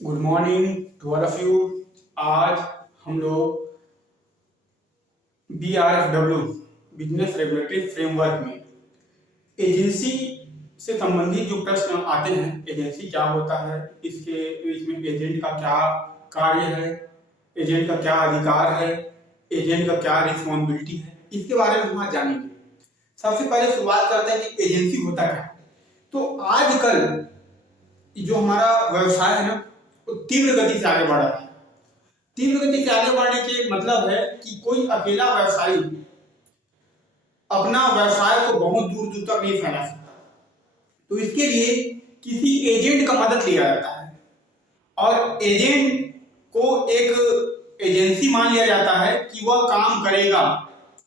Good morning to all of you. आज हम लोग BRFW बिजनेस रेगुलेटरी फ्रेमवर्क में एजेंसी से संबंधित जो प्रश्न आते हैं, एजेंसी क्या होता है, इसमें एजेंट का क्या कार्य है, एजेंट का क्या अधिकार है, एजेंट का क्या रिस्पॉन्सिबिलिटी है, इसके बारे में हम आज जानेंगे। सबसे पहले शुरुआत करते हैं कि एजेंसी होता क्या है। तो आजकल जो हमारा व्यवसाय है ना, वो तीव्र गति से आगे बढ़ रहा है। तीव्र गति से आगे बढ़ने के मतलब है कि कोई अकेला व्यवसायी अपना व्यवसाय को बहुत दूर दूर तक नहीं फैला सकता, तो इसके लिए किसी एजेंट का मदद लिया जाता है और एजेंट को एक एजेंसी मान लिया जाता है कि वह काम करेगा।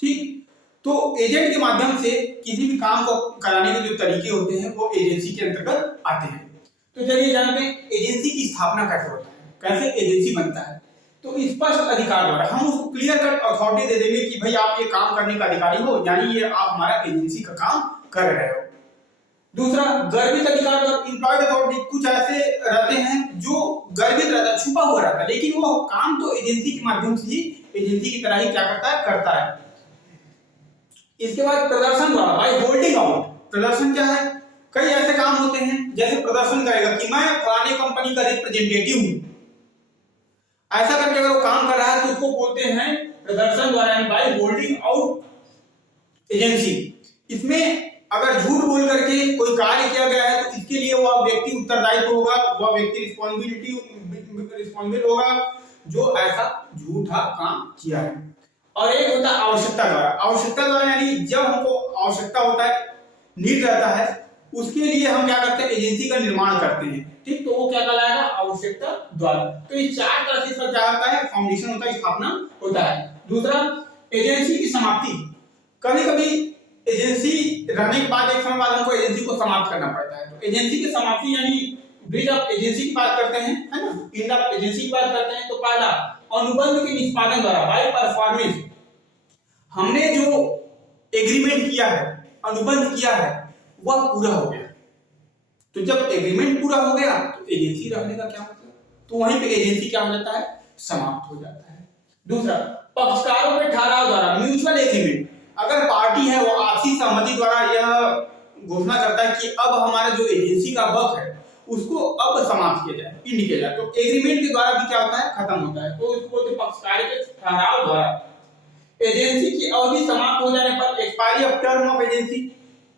ठीक, तो एजेंट के माध्यम से किसी भी काम को कराने के जो तरीके होते हैं वो एजेंसी के अंतर्गत आते हैं। तो चलिए जानते हैं एजेंसी की स्थापना कैसे होता है, कैसे एजेंसी बनता है। तो स्पष्ट अधिकार द्वारा हम उसको क्लियर कट अथॉरिटी दे देंगे कि भाई आप ये काम करने का अधिकारी हो, यानी ये आप हमारा एजेंसी का काम कर रहे हो। दूसरा, गर्भित अधिकार द्वारा इंप्लॉयड अथॉरिटी। कुछ ऐसे रहते हैं जो गर्भित रहता है, छुपा हुआ रहता है, लेकिन वो काम तो एजेंसी के माध्यम से ही एजेंसी की तरह ही क्या करता है, करता है। इसके बाद प्रदर्शन द्वारा, बाय होल्डिंग आउट। प्रदर्शन क्या है, कई ऐसे काम होते हैं जैसे प्रदर्शन करेगा कि मैं फलाने कंपनी का रिप्रेजेंटेटिव हूं, ऐसा करके अगर वो काम कर रहा है तो उसको बोलते हैं प्रदर्शन द्वारा, बाय होल्डिंग आउट एजेंसी। इसमें अगर झूठ बोल करके कोई कार्य किया गया है तो इसके लिए वह व्यक्ति उत्तरदायित्व होगा, वह व्यक्ति रिस्पॉन्सिबल होगा जो ऐसा झूठा काम किया है। और एक होता है आवश्यकता द्वारा। आवश्यकता द्वारा यानी जब हमको आवश्यकता होता है, नीड रहता है, उसके लिए हम क्या करते हैं, एजेंसी का निर्माण करते हैं। ठीक, तो वो क्या कहलाएगा, आवश्यकता द्वारा। तो इस चार तरह से इसका क्या होता है, फाउंडेशन होता है, स्थापना होता है। दूसरा, एजेंसी की समाप्ति। कभी कभी एजेंसी रहने के बाद एक समय बाद हमको एजेंसी को समाप्त करना पड़ता है। तो एजेंसी की समाप्ति यानी ब्रीच ऑफ एजेंसी की बात करते हैं, है ना, एंड ऑफ एजेंसी की बात करते हैं। तो पहला, अनुबंध के निष्पादन द्वारा, बाय परफॉर्मेंस। हमने जो एग्रीमेंट किया है, अनुबंध किया है, वह पूरा हो गया। तो जब एग्रीमेंट पूरा हो गया तो एजेंसी रहने का क्या मतलब, तो वहीं पे एजेंसी क्या हो जाता है, समाप्त हो जाता है। दूसरा, पक्षकारों के ठहराव द्वारा, म्यूचुअल एग्रीमेंट। अगर पार्टी है वो आपसी सहमति द्वारा यह घोषणा करता है कि अब हमारा जो एजेंसी का वर्क है उसको अब समाप्त किया जाए, इंड किया जाए, तो एग्रीमेंट के द्वारा भी क्या होता है, खत्म होता है। तो इसको बोलते पक्षकार के ठहराव द्वारा। एजेंसी की अवधि समाप्त हो जाने पर, expiry of term of agency.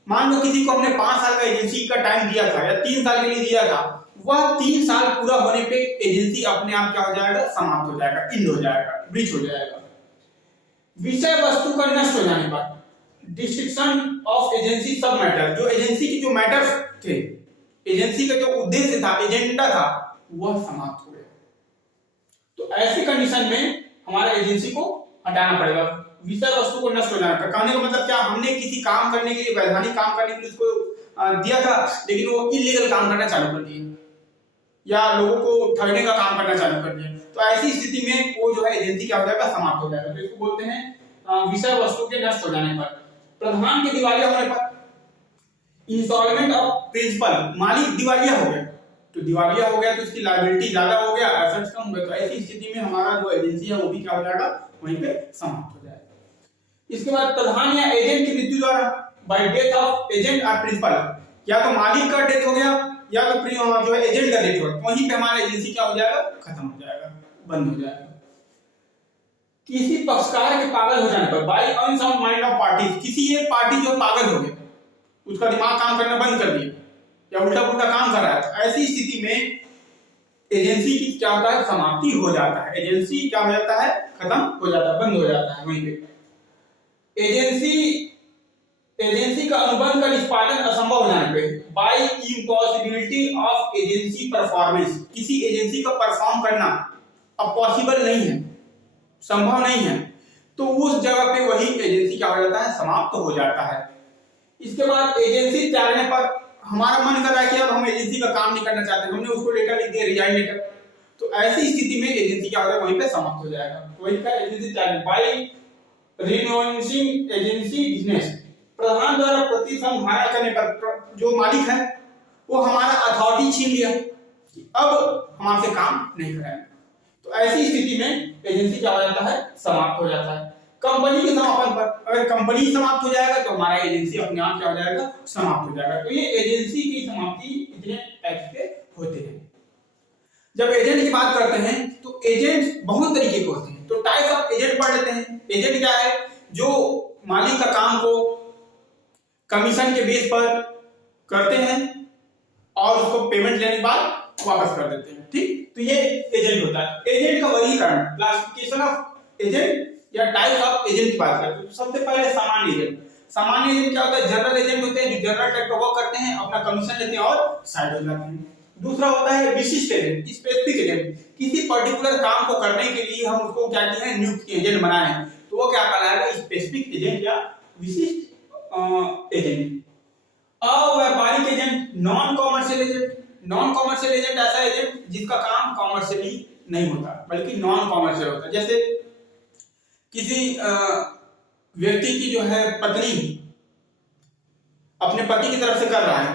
मान लो किसी को हमने 5 साल का एजेंसी का टाइम दिया था या 3 साल के लिए दिया था, वह 3 साल पूरा होने पे एजेंसी अपने आप क्या हो जाएगा, समाप्त हो जाएगा, इंड हो जाएगा, ब्रीच हो जाएगा। विषय वस्तु का नष्ट हो जाने पर, डिस्ट्रिक्शन ऑफ एजेंसी सब मैटर। जो एजेंसी की जो मैटर्स थे, एजेंसी का जो उद्देश्य था, एजेंडा था, वह समाप्त हो गया। तो ऐसी कंडीशन में हमारा एजेंसी को हटाना पड़ेगा। विषय वस्तु को नष्ट हो जाना का कहने का मतलब क्या, हमने किसी काम करने के लिए, वैधानिक काम करने के लिए उसको दिया था, लेकिन वो इलीगल काम करना चालू कर दिया या लोगों को ठगने का काम करना चालू कर दिया, तो ऐसी स्थिति में वो जो है एजेंसी क्या हो जाएगा, समाप्त हो जाएगा। तो इसको बोलते हैं विषय वस्तु के नष्ट हो जाने पर। प्रधान के दिवालिया होने पर, इंस्टॉलमेंट ऑफ प्रिंसिपल। मालिक दिवालिया हो गया, तो दिवालिया हो गया तो इसकी लायबिलिटी ज्यादा हो गया, एसेट्स कम हो गए, तो ऐसी स्थिति में हमारा जो एजेंसी है वो भी क्या हो जाएगा, वहीं पे समाप्त हो जाएगा। इसके बाद प्रधान या एजेंट की मृत्यु द्वारा, बाय डेथ ऑफ एजेंट और प्रिंसिपल। या तो मालिक का डेथ हो गया या तो जो है एजेंट का डेथ हो गया, वहीं पे हमारा एजेंसी क्या हो जाएगा, खत्म हो जाएगा, बंद हो जाएगा। किसी पक्षकार के पागल हो जाने पर, by unsound mind of party. किसी एक पार्टी जो पागल हो गया, उसका दिमाग काम करना बंद कर दिया या उल्टा पुल्टा काम कर रहा है, तो ऐसी स्थिति में एजेंसी की क्या होता है, समाप्ति हो जाता है। एजेंसी क्या हो जाता है, खत्म हो जाता है, बंद हो जाता है वहीं पे। एजेंसी का अनुबंध का निष्पादन असंभव हो जाने पे, by impossibility of agency performance. किसी एजेंसी का परफॉर्म करना अब पॉसिबल नहीं है, संभव नहीं है, तो उस जगह पे वही एजेंसी क्या हो जाता है, समाप्त हो जाता है। इसके बाद एजेंसी त्यागने पर, हमारा मन कर रहा है कि अब हम एजेंसी का काम नहीं करना चाहते, हमने उसको लेटर लिख दिया, रिजाइन लेटर, तो ऐसी स्थिति में एजेंसी क्या होगा, वहीं पे समाप्त हो जाएगा। तो वही का एजेंसी त्यागने, बाय रिनोइंसिंग एजेंसी बिजनेस। प्रधान द्वारा प्रतिसंहार करने पर, जो मालिक है वो हमारा अथॉरिटी छीन लिया, कि अब हम आपसे काम नहीं कराएंगे। तो ऐसी स्थिति में एजेंसी क्या हो जाता है, समाप्त हो जाता है। कंपनी के समापन पर अगर कंपनी समाप्त हो जाएगा तो हमारा एजेंसी अपने आप क्या हो जाएगा, समाप्त हो जाएगा। तो ये एजेंसी की समाप्ति इतने टाइप के होते हैं। जब एजेंट की बात करते हैं तो एजेंट बहुत तरीके के होते हैं। तो टाइप्स ऑफ एजेंट पढ़ लेते हैं। एजेंट क्या है, जो मालिक का काम को कमीशन के बेस पर करते हैं और उसको पेमेंट लेने के बाद वापस कर देते हैं, ठीक। तो ये एजेंट होता है। एजेंट का वर्गीकरण, क्लासिफिकेशन ऑफ एजेंट या टाइप ऑफ एजेंट की बात करते हैं। तो सबसे पहले सामान्य एजेंट। सामान्य एजेंट क्या होता है, जनरल एजेंट होते हैं जो जनरल टाइप का वर्क करते हैं, अपना कमीशन लेते हैं और साइड हो जाते हैं। दूसरा होता है विशिष्ट एजेंट, स्पेसिफिक एजेंट। किसी पर्टिकुलर काम को करने के लिए हम उसको क्या किए हैं, नियुक्त किए, एजेंट बनाए हैं, तो वो क्या कहलाएगा, स्पेसिफिक एजेंट या विशिष्ट एजेंट। अव्यापारिक agent, non commercial agent. Non commercial agent ऐसा एजेंट जिसका काम कॉमर्शियली नहीं होता बल्कि नॉन कॉमर्शियल होता है। जैसे किसी व्यक्ति की जो है पत्नी अपने पति की तरफ से कर रहा है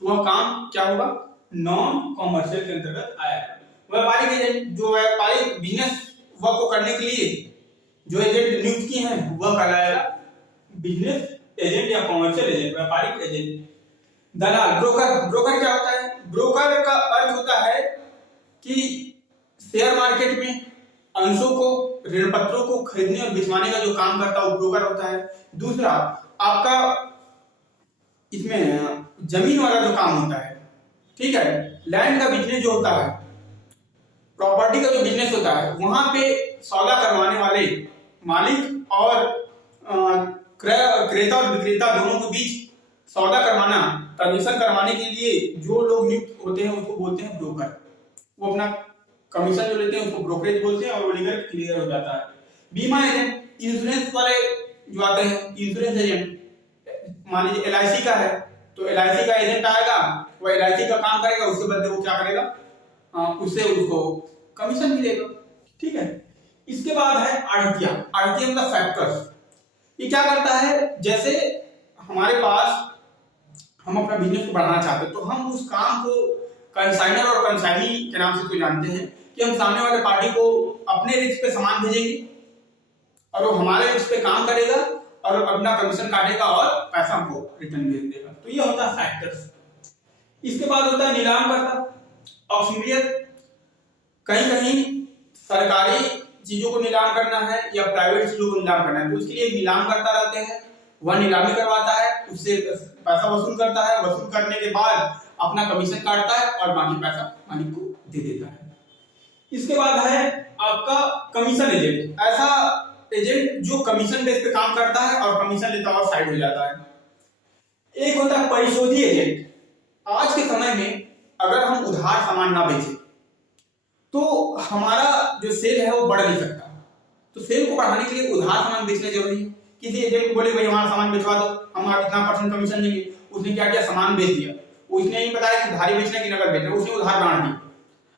तो वह काम क्या होगा, नॉन कॉमर्शियल के अंतर्गत आएगा। व्यापारिक एजेंट, जो व्यापारिक बिजनेस वर्क को करने के लिए जो एजेंट नियुक्त किए हैं वह कहलाएगा बिजनेस एजेंट या कॉमर्शियल एजेंट, व्यापारिक एजेंट। दलाल, ब्रोकर। ब्रोकर क्या होता है, ब्रोकर का अर्थ होता है कि शेयर मार्केट में अंशों को, ऋण पत्रों को खरीदने और भिजवाने का जो काम करता है वो ब्रोकर होता है। दूसरा आपका इसमें जमीन वाला जो काम होता है, ठीक है, लैंड का बिजनेस जो होता है, प्रॉपर्टी का जो बिजनेस होता है, वहां पे सौदा करवाने वाले मालिक और क्रेता और विक्रेता दोनों के बीच सौदा करवाना, ट्रांजेक्शन करवाने के लिए जो लोग नियुक्त होते हैं उसको बोलते हैं ब्रोकर। वो अपना कमीशन जो लेते हैं उसको ब्रोकरेज बोलते हैं और वो लीगल क्लियर हो जाता है। बीमा एजेंट, इंश्योरेंस वाले जो आते हैं, इंश्योरेंस एजेंट, मान लीजिए एलआईसी का है तो एलआईसी का एजेंट आएगा, वो एलआईसी का काम करेगा, उसके बदले वो क्या करेगा, उससे उसको कमीशन मिलेगा, ठीक है। इसके बाद है आढ़तिया। आढ़तिया मतलब फैक्टर्स। ये क्या करता है, जैसे हमारे पास हम अपना बिजनेस को बढ़ाना चाहते हैं तो हम उस काम को कंसाइनर और कंसाइनी के नाम से तो जानते हैं कि हम सामने वाले पार्टी को अपने रिस्क पे सामान भेजेंगे और वो हमारे रिस्क पे काम करेगा और अपना कमीशन काटेगा और पैसा हमको रिटर्न भेज देगा। तो ये होता है फैक्टर्स। इसके बाद होता है नीलामकर्ता, ऑक्शनियर। कहीं कहीं सरकारी चीजों को नीलाम करना है या प्राइवेट चीजों को नीलाम करना है तो उसके लिए नीलामकर्ता रहते हैं। वह नीलामी करवाता है, उससे पैसा वसूल करता है, वसूल करने के बाद अपना कमीशन काटता है और बाकी पैसा मालिक को दे देता है। इसके बाद है आपका कमीशन एजेंट। ऐसा एजेंट जो कमीशन बेस पे काम करता है और कमीशन लेता है और साइड हो जाता है। एक होता है परिशोधी एजेंट। आज के समय में अगर हम उधार सामान ना बेचें तो हमारा जो सेल है वो बढ़ नहीं सकता। तो सेल को बढ़ाने के लिए उधार सामान बेचना जरूरी है। किसी एजेंट को बोले भाई हमारा सामान बेचवा दो, हम आप इतना % कमीशन देंगे, उसने क्या किया, सामान बेच दिया। उसने नहीं बताया कि उधारी बेचना कि नकद बेचना, उसने उधार बांट दिया।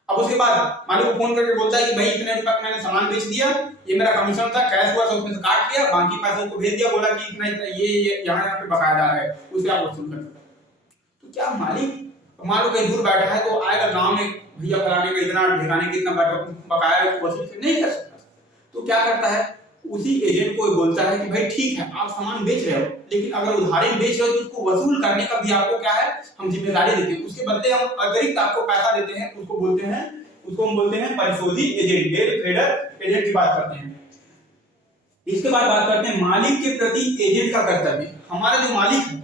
अब उसके बाद मालिक को फोन करके बोलता है कि भाई इतने रुपए का मैंने सामान बेच दिया, ये मेरा कमीशन था, कैश हुआ तो उसमें से काट लिया, बाकी पैसे को भेज दिया, बोला कि इतना ये यहाँ पे बकाया है, उसे आप वसूल कर सकते। तो क्या मालिक मान लो कहीं दूर बैठा है तो आएगा गांव में, भैया फलाने का इतना ठिकाने का इतना बकाया है, वसूल नहीं कर सकता। तो क्या करता है, उसी एजेंट को बोलता है कि भाई ठीक है आप सामान बेच रहे हो लेकिन अगर उधारी बेच रहे हो तो उसको वसूल करने का भी आपको क्या है, हम जिम्मेदारी देते हैं। उसके बदले हम अतिरिक्त आपको पैसा देते हैं, उसको हम बोलते हैं परिशोधी एजेंट, ट्रेडर एजेंट की बात करते हैं। इसके बाद बात करते हैं मालिक के प्रति एजेंट का कर्तव्य। हमारा जो मालिक है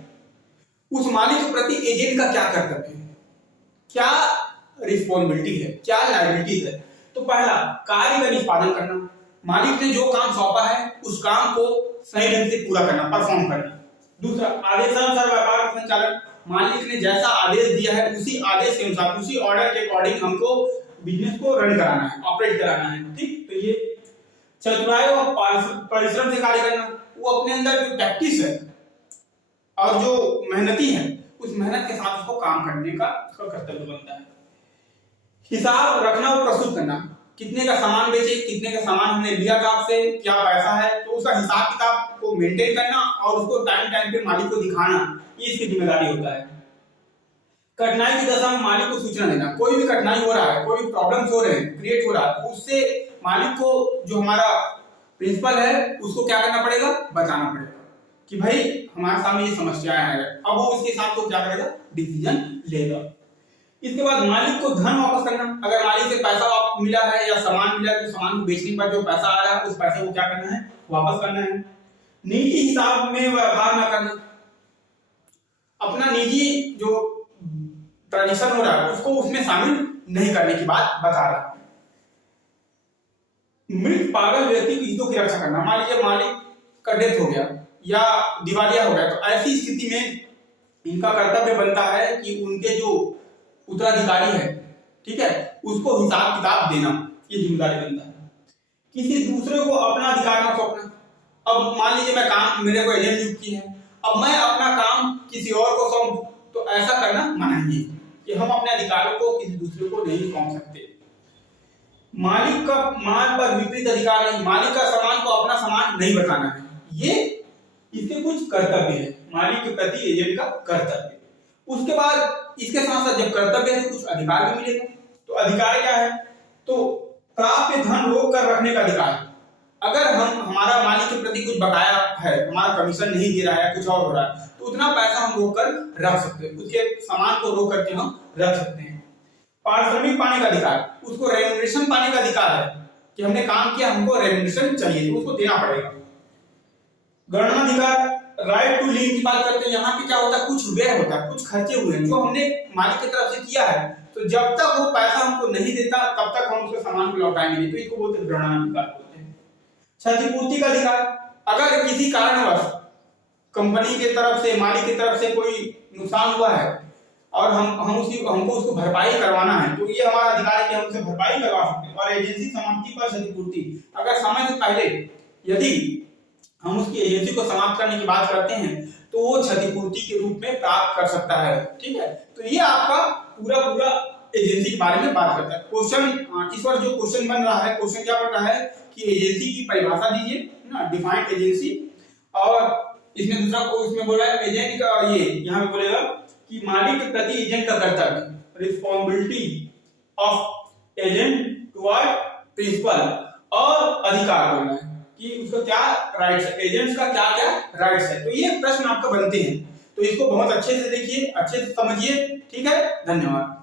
उस मालिक के प्रति एजेंट का क्या कर्तव्य है, क्या रिस्पॉन्सिबिलिटी है, क्या लायबिलिटी है। तो पहला, कार्य का निष्पादन करना। मालिक ने जो काम सौंपा है उस काम को सही ढंग से पूरा करना, परफॉर्म करना। दूसरा, आदेशानुसार व्यापार का संचालन। मालिक ने जैसा आदेश दिया है उसी आदेश के अनुसार, उसी ऑर्डर के अकॉर्डिंग हमको बिजनेस को रन कराना है, ऑपरेट कराना है, ठीक। तो ये चतुराई और परिश्रम से कार्य करना। वो अपने अंदर जो प्रैक्टिस है और जो मेहनती है उस मेहनत के साथ उसको काम करने का उसका कर्तव्य बनता है। हिसाब रखना और प्रस्तुत करना। कितने का सामान बेचे, कितने का सामान हमने लिया आपसे, क्या पैसा है, तो उसका हिसाब किताब को मेंटेन करना और उसको टाइम टाइम पे मालिक को दिखाना, ये इसकी जिम्मेदारी होता है। कठिनाई की दशा में मालिक को सूचना देना। कोई भी कठिनाई हो रहा है, कोई भी प्रॉब्लम्स हो रहे हैं, क्रिएट हो रहा है, तो उससे मालिक को जो हमारा प्रिंसिपल है उसको क्या करना पड़ेगा, बताना पड़ेगा कि भाई हमारे सामने ये समस्याएं हैं। अब वो उसके साथ को क्या करेगा, डिसीजन लेगा। इसके बाद मालिक को धन वापस करना। अगर मालिक से पैसा मिला है या सामान मिला है तो सामान को बेचने पर जो पैसा आ रहा है उस पैसे को क्या करना है, वापस करना है। निजी हिसाब में व्यवहार न करना। अपना निजी जो ट्रांजेक्शन हो रहा है उसको उसमें शामिल नहीं करने की बात बता रहा है। मृत पागल व्यक्ति की हितों की रक्षा करना। मान लीजिए मालिक का डेथ हो गया या दिवालिया हो गया, तो ऐसी स्थिति में इनका कर्तव्य बनता है कि उनके जो उत्तराधिकारी है, ठीक है, उसको हिसाब किताब देना, ये जिम्मेदारी बनता है। किसी दूसरे को अपना अधिकार न सौंपना। अब मान लीजिए मैं काम, मेरे को एजेंट नियुक्ति है, अब मैं अपना काम किसी और को सौंप दूं, तो ऐसा करना मना है कि हम अपने अधिकारों को किसी दूसरे को नहीं सौंप सकते। मालिक का माल पर विपरीत अधिकार नहीं। मालिक का सामान को अपना सामान नहीं बताना है। ये इसके कुछ कर्तव्य है, मालिक के प्रति एजेंट का कर्तव्य। उसके बाद इसके साथ साथ जब कर्तव्य है तो कुछ अधिकार भी मिलेगा। तो अधिकार क्या है, तो प्राप्य धन रोक कर रखने का अधिकार। अगर हम हमारा मालिक के प्रति कुछ बकाया है, हमारा कमीशन नहीं दे रहा है, कुछ और हो रहा है, तो उतना पैसा हम रोक कर रख सकते हैं, उसके सामान को रोक करके हम रख सकते हैं। पारिश्रमिक पाने का अधिकार, उसको रेम्युनरेशन पाने का अधिकार है कि हमने काम किया, हमको रेम्युनरेशन चाहिए, तो उसको देना पड़ेगा। गणनाधिकार, राइट टू लीव की बात करते हैं। यहाँ पे क्या होता है, कुछ व्यय होता है, कुछ खर्चे हुए हैं जो हमने मालिक की तरफ से किया है, तो जब तक वो पैसा हमको नहीं देता तब तक हम उसके सामान को लौटाएंगे नहीं, तो इसको बोलते हैं गणनाधिकार बोलते हैं। क्षतिपूर्ति का अधिकार, अगर किसी कारणवश कंपनी की तरफ से, मालिक की तरफ से कोई नुकसान हुआ है और हमको उसको भरपाई करवाना है, तो ये हमारा अधिकार है कि हम उसे भरपाई करवा सकते हैं। और एजेंसी समाप्ति पर क्षतिपूर्ति, अगर समय से पहले यदि हम उसकी एजेंसी को समाप्त करने की बात करते हैं तो वो क्षतिपूर्ति के रूप में प्राप्त कर सकता है। ठीक है, तो ये आपका पूरा एजेंसी के बारे में बात करता है। क्वेश्चन इस बार जो क्वेश्चन बन रहा है, क्वेश्चन क्या बन रहा है कि एजेंसी की परिभाषा दीजिए ना, डिफाइंड एजेंसी। और इसमें दूसरा इसमें बोला है एजेंट का, ये यहाँ पे बोलेगा कि मालिक के प्रति एजेंट का कर्तव्य, responsibility of agent toward principal, और अधिकार बोलना है कि उसका क्या राइट्स है, एजेंट्स का क्या क्या राइट्स है। तो ये प्रश्न आपको बनते हैं, तो इसको बहुत अच्छे से देखिए, अच्छे से समझिए। ठीक है, धन्यवाद।